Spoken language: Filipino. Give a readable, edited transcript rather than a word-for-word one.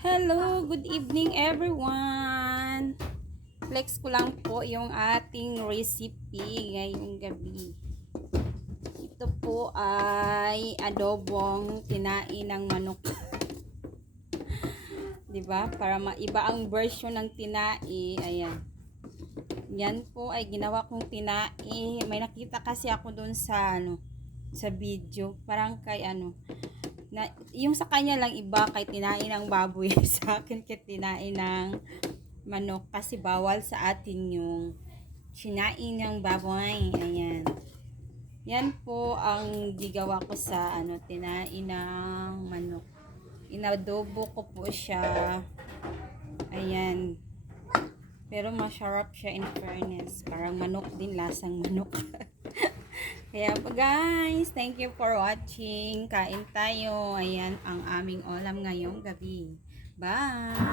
Hello, good evening everyone. Flex ko lang po yung ating recipe ngayong gabi. Ito po ay adobong tinain ng manok. 'Di ba? Para maiba ang version ng tinai. Ayan. Yan po ay ginawa kong tinai. May nakita kasi ako doon sa sa video. Parang kay yung sa kanya lang iba kay tinain ng baboy. Sa akin kay tinain ng manok kasi bawal sa atin yung sinain ng baboy. Ayan. Yan po ang gigawa ko sa tinain ng manok. Inadobo ko po siya. Ayan. Pero masarap siya in fairness. Parang manok din, lasang manok. Kaya po guys, thank you for watching. Kain tayo. Ayan ang aming ulam ngayong gabi. Bye!